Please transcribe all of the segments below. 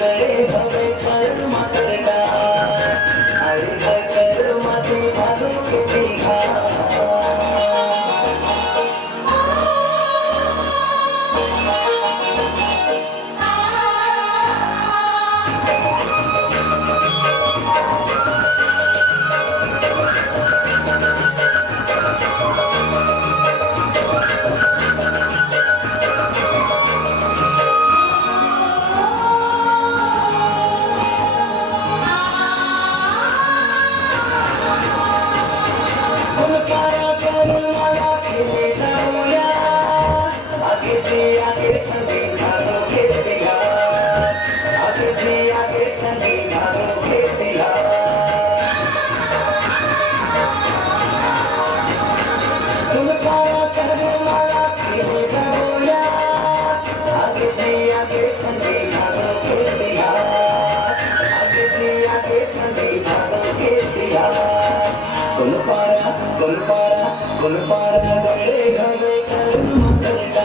गळे हवे कर माकरडा आई हाय कर माझे भालू किती आगे सभी भागो खेती आगे जी आगे सभी भागो खेती तुम पारा कर माला खेले जाओया आगे जी आगे सभी भागो खेती आगे जी आगे सभी भागो खेती गुल पारा गले हवे कर मकरडा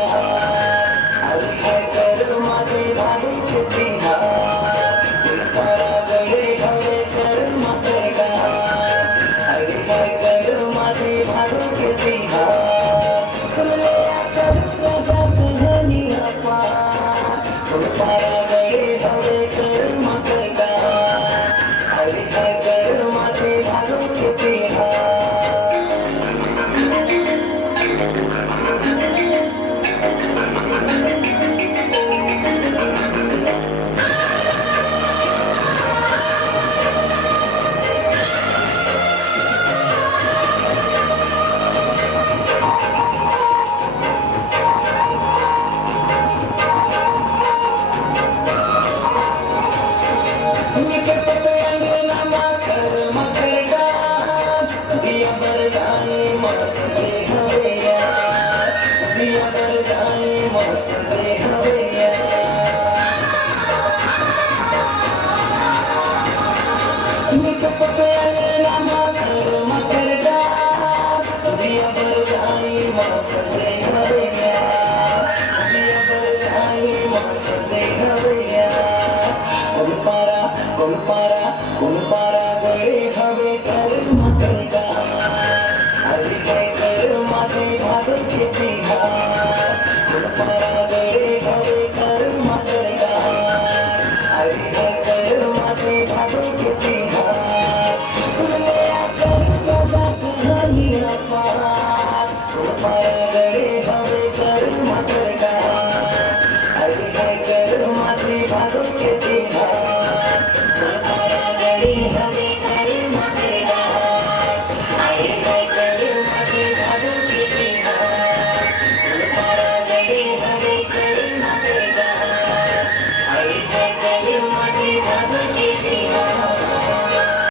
Para